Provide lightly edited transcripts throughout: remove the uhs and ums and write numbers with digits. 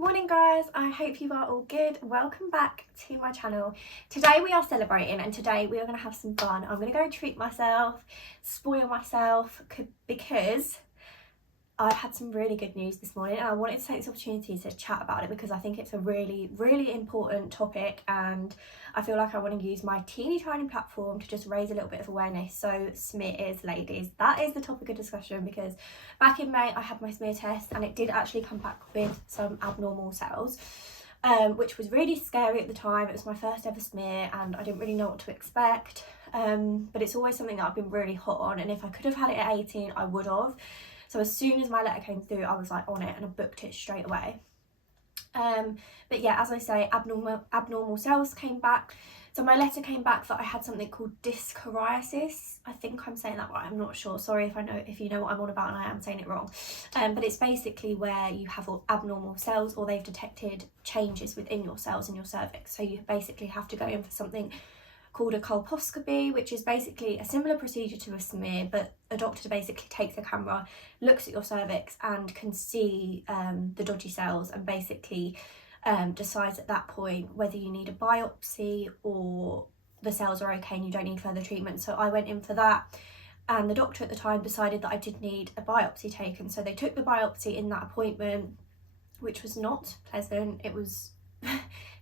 Morning guys, I hope you are all good. Welcome back to my channel. Today we are celebrating and today we are going to have some fun. I'm going to go treat myself, spoil myself because I had some really good news this morning and I wanted to take this opportunity to chat about it because I think it's a really important topic and I feel like I want to use my teeny tiny platform to just raise a little bit of awareness. So smears, ladies, that is the topic of discussion because back in May I had my smear test and it did actually come back with some abnormal cells, which was really scary at the time. It was my first ever smear and I didn't really know what to expect, but it's always something that I've been really hot on, and if I could have had it at 18 I would have. So as soon as my letter came through, I was like on it and I booked it straight away. But yeah, as I say, abnormal cells came back. So my letter came back that I had something called dyscoriasis. I think I'm saying that right, I'm not sure. Sorry if you know what I'm on about and I am saying it wrong. But it's basically where you have abnormal cells or they've detected changes within your cells in your cervix. So you basically have to go in for something called a colposcopy, which is basically a similar procedure to a smear, but a doctor basically takes a camera, looks at your cervix and can see the dodgy cells and basically decides at that point whether you need a biopsy or the cells are okay and you don't need further treatment. So I went in for that and the doctor at the time decided that I did need a biopsy taken. So they took the biopsy in that appointment, which was not pleasant. It was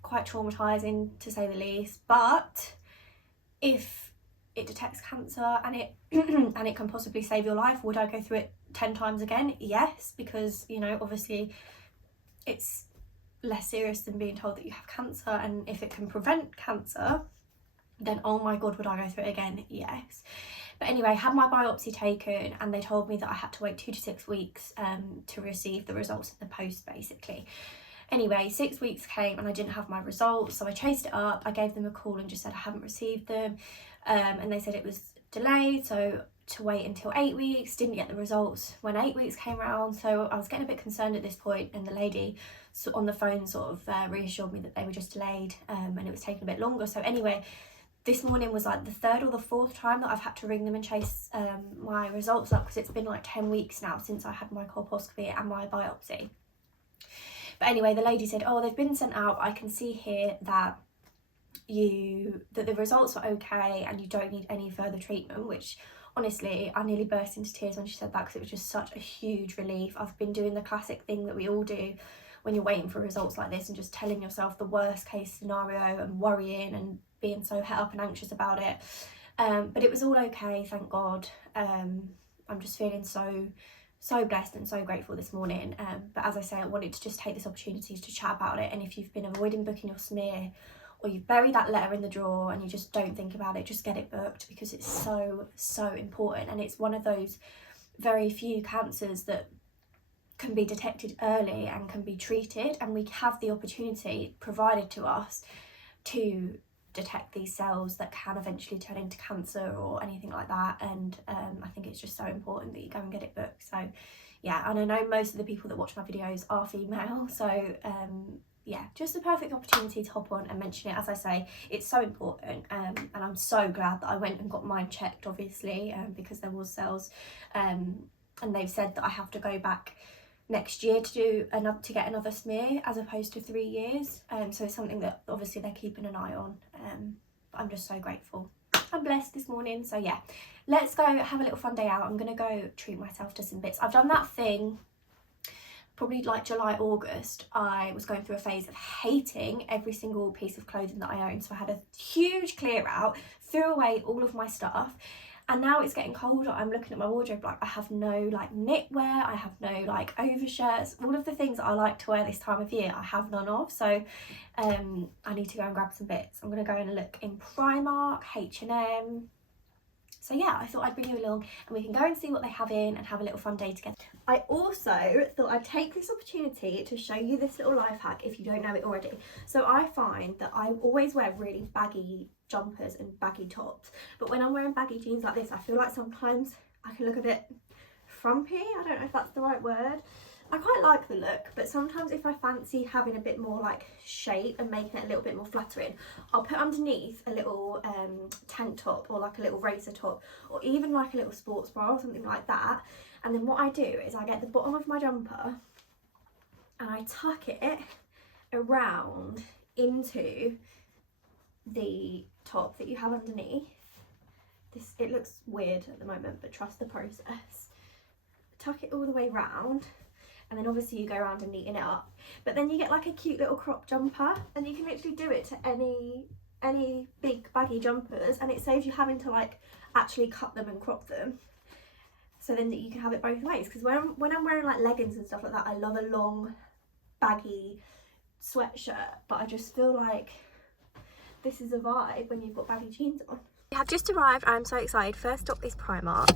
quite traumatizing to say the least, but if it detects cancer and it and it can possibly save your life, would I go through it 10 times again? Yes, because obviously it's less serious than being told that you have cancer, and if it can prevent cancer, then oh my god, would I go through it again? Yes. But anyway, I had my biopsy taken and they told me that I had to wait 2 to 6 weeks to receive the results in the post basically. Anyway, 6 weeks came and I didn't have my results, so I chased it up. I gave them a call and just said I hadn't received them, and they said it was delayed, so to wait until 8 weeks. Didn't get the results when 8 weeks came around, so I was getting a bit concerned at this point, and the lady on the phone sort of reassured me that they were just delayed and it was taking a bit longer. So anyway, this morning was like the 3rd or the 4th time that I've had to ring them and chase my results up, because it's been like 10 weeks now since I had my colposcopy and my biopsy. But anyway, the lady said, oh, they've been sent out. I can see here that the results are okay and you don't need any further treatment, which honestly, I nearly burst into tears when she said that, because it was just such a huge relief. I've been doing the classic thing that we all do when you're waiting for results like this and just telling yourself the worst case scenario and worrying and being so het up and anxious about it. But it was all okay, thank God. I'm just feeling so blessed and so grateful this morning, but as I say, I wanted to just take this opportunity to chat about it. And if you've been avoiding booking your smear, or you've buried that letter in the drawer and you just don't think about it, just get it booked, because it's so important. And it's one of those very few cancers that can be detected early and can be treated, and we have the opportunity provided to us to detect these cells that can eventually turn into cancer or anything like that. And I think it's just so important that you go and get it booked. So yeah, and I know most of the people that watch my videos are female, so yeah, just a perfect opportunity to hop on and mention it. As I say, it's so important, and I'm so glad that I went and got mine checked, obviously, because there was cells, and they've said that I have to go back next year to get another smear as opposed to 3 years, so it's something that obviously they're keeping an eye on. But I'm just so grateful. I'm blessed this morning. So yeah, let's go have a little fun day out. I'm gonna go treat myself to some bits. I've done that thing probably like July, August. I was going through a phase of hating every single piece of clothing that I owned, so I had a huge clear out, threw away all of my stuff. And now it's getting colder, I'm looking at my wardrobe, like I have no like knitwear, I have no like overshirts, all of the things that I like to wear this time of year I have none of. So I need to go and grab some bits. I'm going to go and look in Primark, H&M. So yeah, I thought I'd bring you along and we can go and see what they have in and have a little fun day together. I also thought I'd take this opportunity to show you this little life hack if you don't know it already. So I find that I always wear really baggy jumpers and baggy tops, but when I'm wearing baggy jeans like this, I feel like sometimes I can look a bit frumpy. I don't know if that's the right word. I quite like the look, but sometimes if I fancy having a bit more like shape and making it a little bit more flattering, I'll put underneath a little tank top or like a little racer top, or even like a little sports bra or something like that. And then what I do is I get the bottom of my jumper and I tuck it around into the top that you have underneath. It looks weird at the moment, but trust the process. Tuck it all the way round, and then obviously you go around and neaten it up, but then you get like a cute little crop jumper, and you can literally do it to any big baggy jumpers, and it saves you having to like actually cut them and crop them, so then that you can have it both ways. Because when I'm wearing like leggings and stuff like that, I love a long baggy sweatshirt, but I just feel like this is a vibe when you've got baggy jeans on. We have just arrived. I'm so excited. First stop is Primark.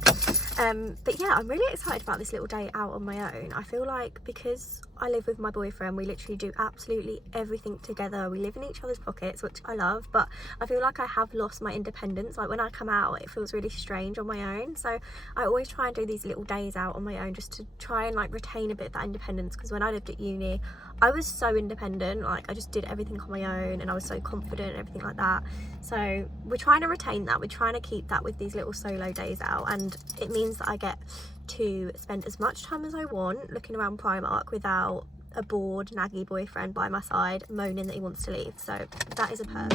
But yeah, I'm really excited about this little day out on my own. I feel like because I live with my boyfriend, we literally do absolutely everything together. We live in each other's pockets, which I love, but I feel like I have lost my independence. Like when I come out, it feels really strange on my own. So I always try and do these little days out on my own just to try and like retain a bit of that independence, because when I lived at uni, I was so independent. Like I just did everything on my own, and I was so confident and everything like that. So we're trying to retain that. We're trying to keep that with these little solo days out, and it means that I get to spend as much time as I want looking around Primark without a bored, naggy boyfriend by my side moaning that he wants to leave. So that is a perk.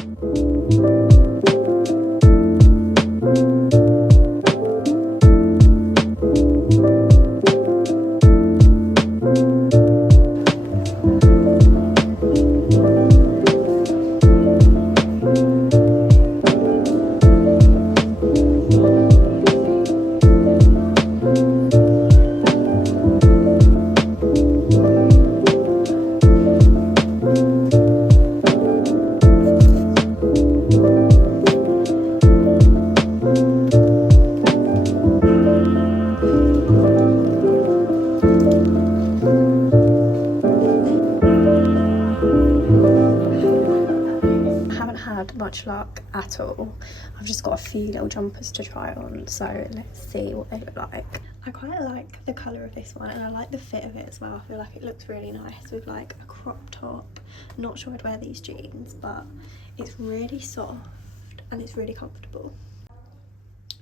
Much luck at all. I've just got a few little jumpers to try on, so let's see what they look like. I quite like the colour of this one, and I like the fit of it as well. I feel like it looks really nice with like a crop top. Not sure I'd wear these jeans, but it's really soft and it's really comfortable.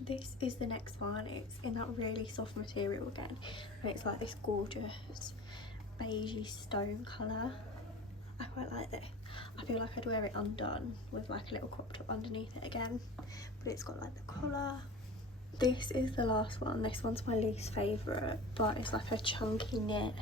This is the next one. It's in that really soft material again, and it's like this gorgeous beigey stone colour. I quite like this. I feel like I'd wear it undone with like a little crop top underneath it again, but it's got like the collar. This is the last one. This one's my least favourite, but it's like a chunky knit.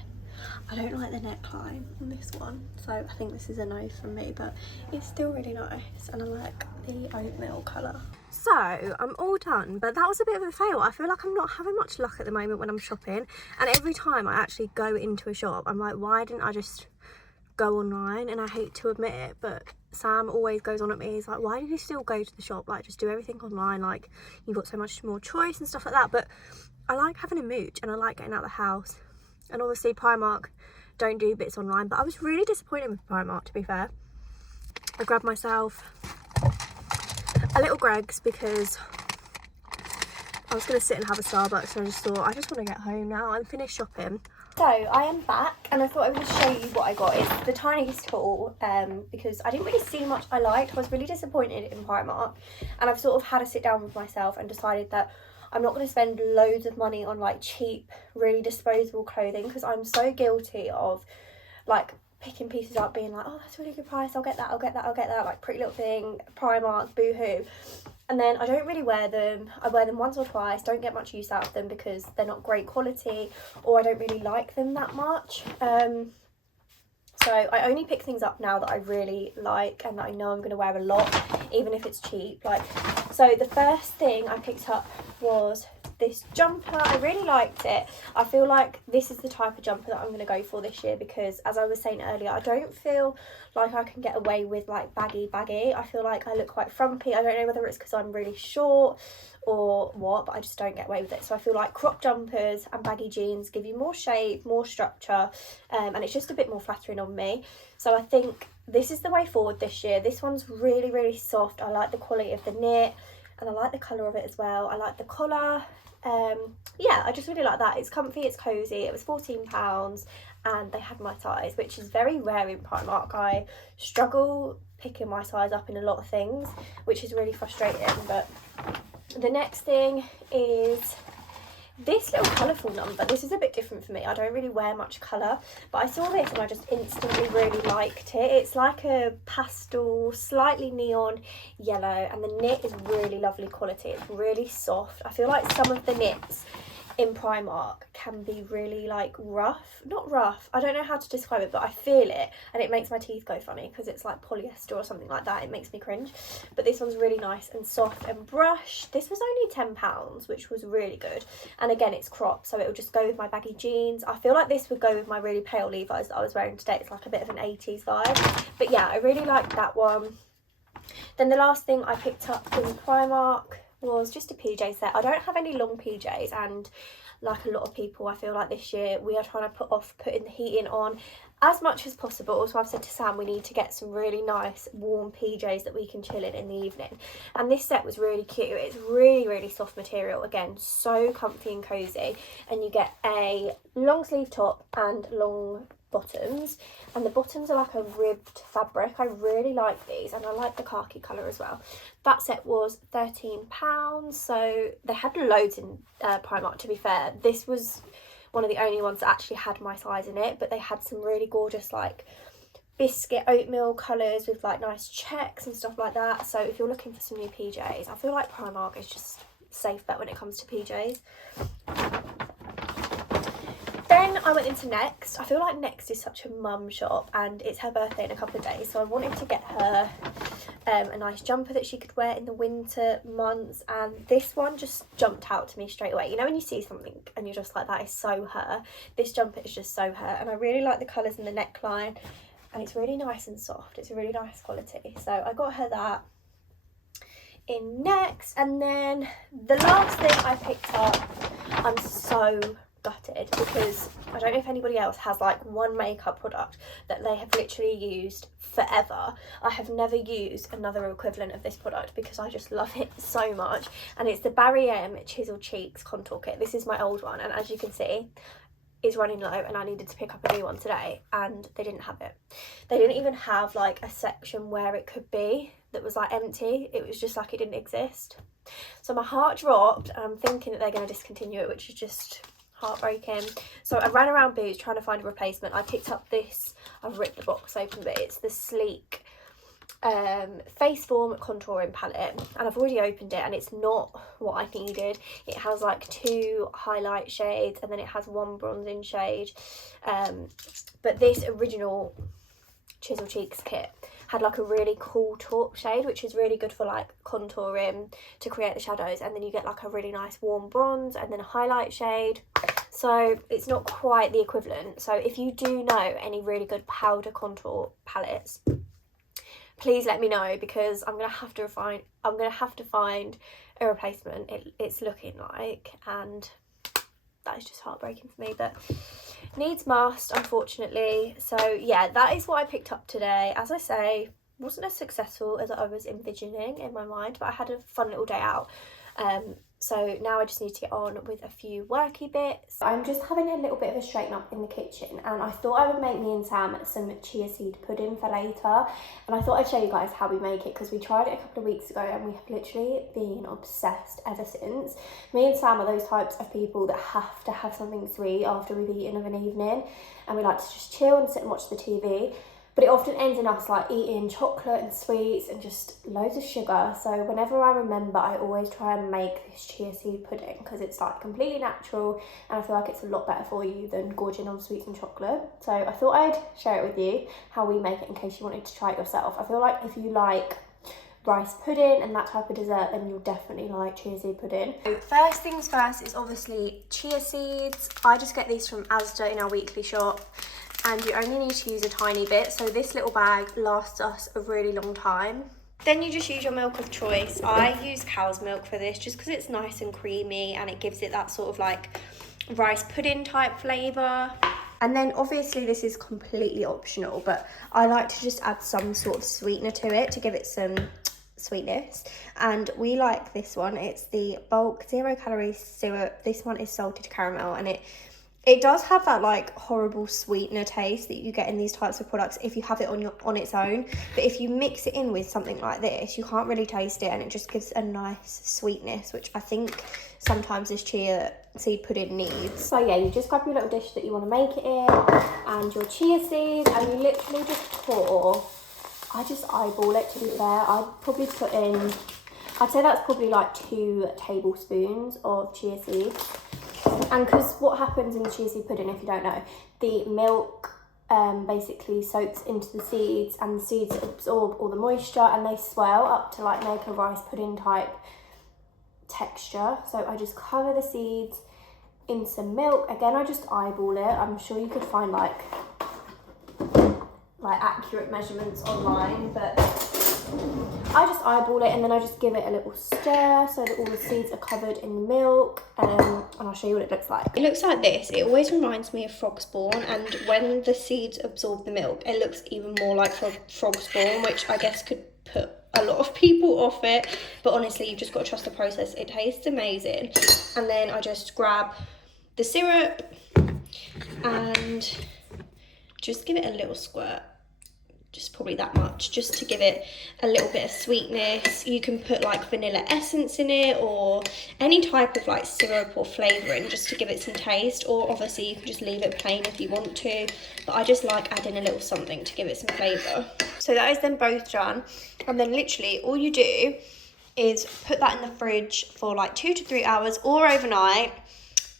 I don't like the neckline on this one, so I think this is a no from me, but it's still really nice, and I like the oatmeal colour. So I'm all done, but that was a bit of a fail. I feel like I'm not having much luck at the moment when I'm shopping, and every time I actually go into a shop, I'm like, why didn't I just go online? And I hate to admit it, but Sam always goes on at me. He's like, why did you still go to the shop? Like, just do everything online. Like, you've got so much more choice and stuff like that. But I like having a mooch, and I like getting out of the house. And obviously Primark don't do bits online, but I was really disappointed with Primark, to be fair. I grabbed myself a little Greggs because I was going to sit and have a Starbucks, and I just thought, I just want to get home now. I'm finished shopping. So I am back, and I thought I would just show you what I got. It's the tiniest haul, because I didn't really see much I liked. I was really disappointed in Primark, and I've sort of had to sit down with myself and decided that I'm not going to spend loads of money on like cheap, really disposable clothing, because I'm so guilty of like picking pieces up, being like, oh, that's a really good price, I'll get that, I'll get that, I'll get that, like Pretty Little Thing, Primark, Boohoo. And then I don't really wear them. I wear them once or twice, don't get much use out of them because they're not great quality, or I don't really like them that much. So I only pick things up now that I really like and that I know I'm going to wear a lot, even if it's cheap. Like, so the first thing I picked up was this jumper. I really liked it. I feel like this is the type of jumper that I'm going to go for this year, because as I was saying earlier, I don't feel like I can get away with like baggy. I feel like I look quite frumpy. I don't know whether it's because I'm really short or what, but I just don't get away with it. So I feel like crop jumpers and baggy jeans give you more shape, more structure, and it's just a bit more flattering on me. So I think this is the way forward this year. This one's really, really soft. I like the quality of the knit, and I like the colour of it as well. I like the collar. Yeah, I just really like that. It's comfy, it's cosy. It was £14, and they had my size, which is very rare in Primark. I struggle picking my size up in a lot of things, which is really frustrating. But the next thing is This little colourful number, this is a bit different for me. I don't really wear much colour, but I saw this and I just instantly really liked it. It's like a pastel, slightly neon yellow, and the knit is really lovely quality. It's really soft. I feel like some of the knits in Primark can be really like rough, not rough, I don't know how to describe it, but I feel it and it makes my teeth go funny because it's like polyester or something like that. It makes me cringe. But this one's really nice and soft and brushed. This was only £10, which was really good, and again it's cropped, so it'll just go with my baggy jeans. I feel like this would go with my really pale Levi's that I was wearing today. It's like a bit of an 80s vibe, but yeah, I really liked that one. Then the last thing I picked up in Primark was just a PJ set. I don't have any long PJs, and like a lot of people, I feel like this year we are trying to put off putting the heating on as much as possible. So I've said to Sam we need to get some really nice warm PJs that we can chill in the evening, and this set was really cute. It's really soft material, again so comfy and cozy, and you get a long sleeve top and long bottoms, and the bottoms are like a ribbed fabric. I really like these, and I like the khaki colour as well. That set was £13, so they had loads in Primark, to be fair. This was one of the only ones that actually had my size in it, but they had some really gorgeous like biscuit oatmeal colours with like nice checks and stuff like that. So if you're looking for some new PJs, I feel like Primark is just safe bet when it comes to PJs. Then I went into Next. I feel like Next is such a mum shop, and it's her birthday in a couple of days, so I wanted to get her a nice jumper that she could wear in the winter months, and this one just jumped out to me straight away. You know when you see something and you're just like, that is so her. This jumper is just so her, and I really like the colours in the neckline, and it's really nice and soft. It's a really nice quality, so I got her that in Next. And then the last thing I picked up, I'm so gutted because I don't know if anybody else has like one makeup product that they have literally used forever. I have never used another equivalent of this product because I just love it so much, and it's the Barry M Chisel Cheeks contour kit. This is my old one, and as you can see is running low, and I needed to pick up a new one today, and they didn't have it. They didn't even have like a section where it could be that was like empty. It was just like it didn't exist. So my heart dropped, and I'm thinking that they're going to discontinue it, which is just heartbreaking. So I ran around Boots trying to find a replacement. I picked up this, I've ripped the box open, but it's the Sleek Face Form contouring palette, and I've already opened it, and it's not what I needed. It has like 2 highlight shades, and then it has 1 bronzing shade, but this original Chisel Cheeks kit had like a really cool taupe shade, which is really good for like contouring to create the shadows, and then you get like a really nice warm bronze and then a highlight shade. So it's not quite the equivalent. So if you do know any really good powder contour palettes, please let me know, because I'm gonna have to find a replacement. It's looking like, and that is just heartbreaking for me, but needs must, unfortunately. So yeah, that is what I picked up today. As I say, wasn't as successful as I was envisioning in my mind, but I had a fun little day out. So now I just need to get on with a few worky bits. I'm just having a little bit of a straighten up in the kitchen, and I thought I would make me and Sam some chia seed pudding for later, and I thought I'd show you guys how we make it, because we tried it a couple of weeks ago and we have literally been obsessed ever since. Me and Sam are those types of people that have to have something sweet after we've eaten of an evening, and we like to just chill and sit and watch the TV. But it often ends in us like eating chocolate and sweets and just loads of sugar. So whenever I remember, I always try and make this chia seed pudding, because it's like completely natural, and I feel like it's a lot better for you than gorging on sweets and chocolate. So I thought I'd share it with you how we make it in case you wanted to try it yourself. I feel like if you like rice pudding and that type of dessert, then you'll definitely like chia seed pudding. So first things first is obviously chia seeds. I just get these from Asda in our weekly shop, and you only need to use a tiny bit, so this little bag lasts us a really long time. Then you just use your milk of choice. I use cow's milk for this just because it's nice and creamy, and it gives it that sort of like rice pudding type flavour. And then obviously this is completely optional, but I like to just add some sort of sweetener to it to give it some sweetness, and we like this one. It's the bulk 0 calorie syrup. This one is salted caramel, and it It does have that like horrible sweetener taste that you get in these types of products if you have it on its own. But if you mix it in with something like this, you can't really taste it, and it just gives a nice sweetness, which I think sometimes this chia seed pudding needs. So yeah, you just grab your little dish that you want to make it in and your chia seeds, and you literally just pour. I just eyeball it, to be fair. I'd probably put in, I'd say that's probably like 2 tablespoons of chia seeds. And because what happens in the chia seed pudding, if you don't know, the milk basically soaks into the seeds, and the seeds absorb all the moisture and they swell up to like make a rice pudding type texture. So I just cover the seeds in some milk. Again, I just eyeball it. I'm sure you could find like accurate measurements online, but I just eyeball it, and then I just give it a little stir so that all the seeds are covered in the milk, and I'll show you what it looks like. It looks like this. It always reminds me of frog spawn, and when the seeds absorb the milk, it looks even more like frog spawn, which I guess could put a lot of people off it, but honestly, you've just got to trust the process. It tastes amazing. And then I just grab the syrup and just give it a little squirt. Just probably that much, just to give it a little bit of sweetness. You can put like vanilla essence in it, or any type of like syrup or flavouring, just to give it some taste, or obviously you can just leave it plain if you want to, but I just like adding a little something to give it some flavour. So that is then both done, and then literally all you do is put that in the fridge for like 2 to 3 hours or overnight,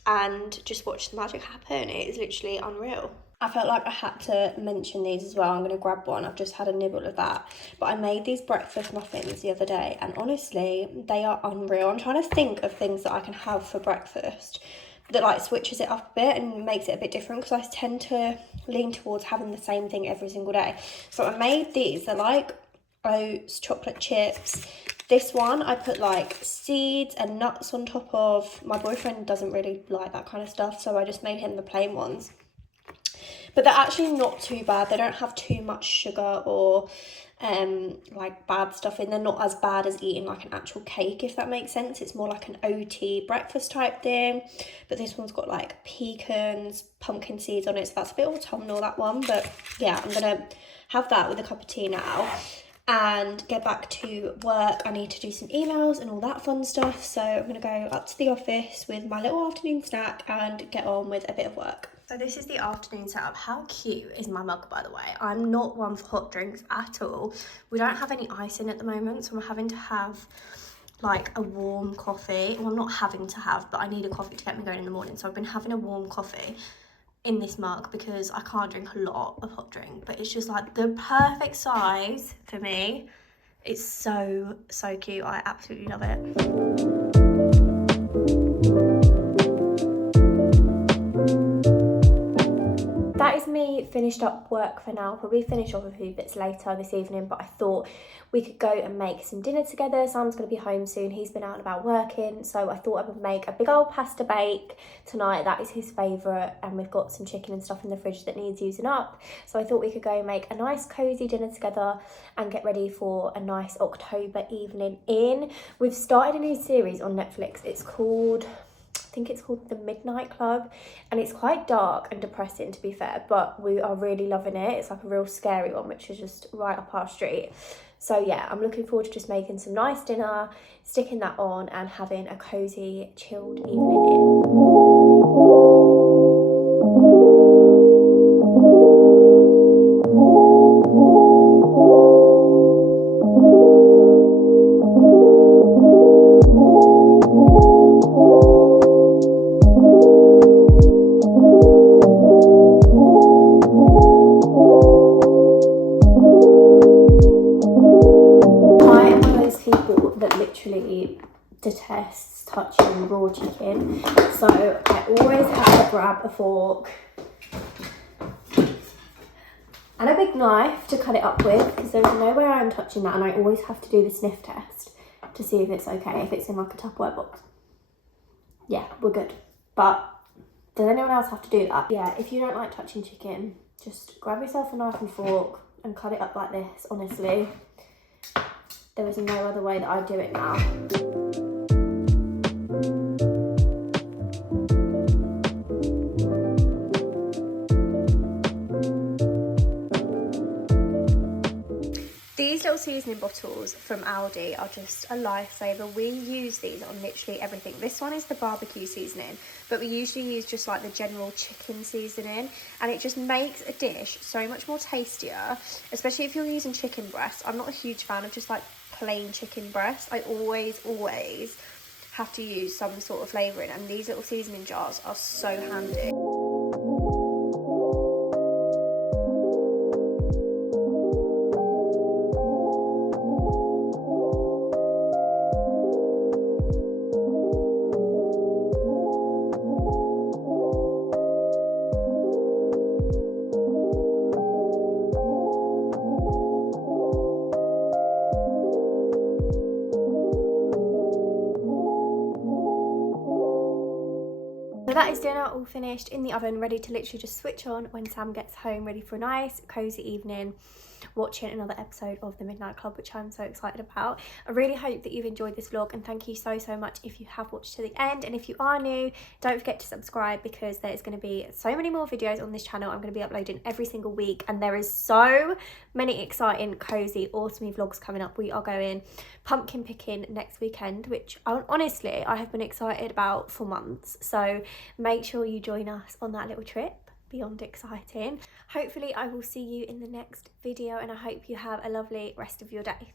and just watch the magic happen. It is literally unreal. I felt like I had to mention these as well. I'm going to grab one. I've just had a nibble of that. But I made these breakfast muffins the other day, and honestly, they are unreal. I'm trying to think of things that I can have for breakfast that like switches it up a bit and makes it a bit different, because I tend to lean towards having the same thing every single day. So I made these. They're like oats, chocolate chips. This one I put like seeds and nuts on top of. My boyfriend doesn't really like that kind of stuff, so I just made him the plain ones. But they're actually not too bad. They don't have too much sugar or like bad stuff in. They're not as bad as eating like an actual cake, if that makes sense. It's more like an OT breakfast type thing. But this one's got like pecans, pumpkin seeds on it, so that's a bit autumnal, that one. But yeah, I'm gonna have that with a cup of tea now and get back to work. I need to do some emails and all that fun stuff, so I'm gonna go up to the office with my little afternoon snack and get on with a bit of work. So this is the afternoon setup. How cute is my mug, by the way? I'm not one for hot drinks at all. We don't have any ice in at the moment, so I'm having to have like a warm coffee. Well, I'm not having to have, but I need a coffee to get me going in the morning. So I've been having a warm coffee in this mug because I can't drink a lot of hot drink, but it's just like the perfect size for me. It's so, so cute. I absolutely love it. That is me finished up work for now. Probably finish off a few bits later this evening, but I thought we could go and make some dinner together. Sam's going to be home soon. He's been out and about working, so I thought I would make a big old pasta bake tonight. That is his favourite, and we've got some chicken and stuff in the fridge that needs using up. So I thought we could go and make a nice cosy dinner together and get ready for a nice October evening in. We've started a new series on Netflix. It's called, I think it's called The Midnight Club, and it's quite dark and depressing, to be fair, but we are really loving it. It's like a real scary one, which is just right up our street. So yeah, I'm looking forward to just making some nice dinner, sticking that on and having a cozy, chilled evening in. Detests touching raw chicken, so I always have to grab a fork and a big knife to cut it up with, because there's no way I'm touching that, and I always have to do the sniff test to see if it's okay, if it's in like a Tupperware box. Yeah, we're good. But does anyone else have to do that? Yeah, if you don't like touching chicken, just grab yourself a knife and fork and cut it up like this. Honestly, there is no other way that I do it now. These little seasoning bottles from Aldi are just a lifesaver. We use these on literally everything. This one is the barbecue seasoning, but we usually use just like the general chicken seasoning, and it just makes a dish so much more tastier, especially if you're using chicken breast. I'm not a huge fan of just like plain chicken breast. I always have to use some sort of flavouring, and these little seasoning jars are so handy. So that is dinner all finished in the oven, ready to literally just switch on when Sam gets home, ready for a nice cozy evening watching another episode of The Midnight Club, which I'm so excited about. I really hope that you've enjoyed this vlog, and thank you so much if you have watched to the end. And if you are new, don't forget to subscribe, because there's going to be so many more videos on this channel. I'm going to be uploading every single week, and there is so many exciting cozy autumny vlogs coming up. We are going pumpkin picking next weekend, which honestly I have been excited about for months, so make sure you join us on that little trip. Beyond exciting. Hopefully I will see you in the next video, and I hope you have a lovely rest of your day.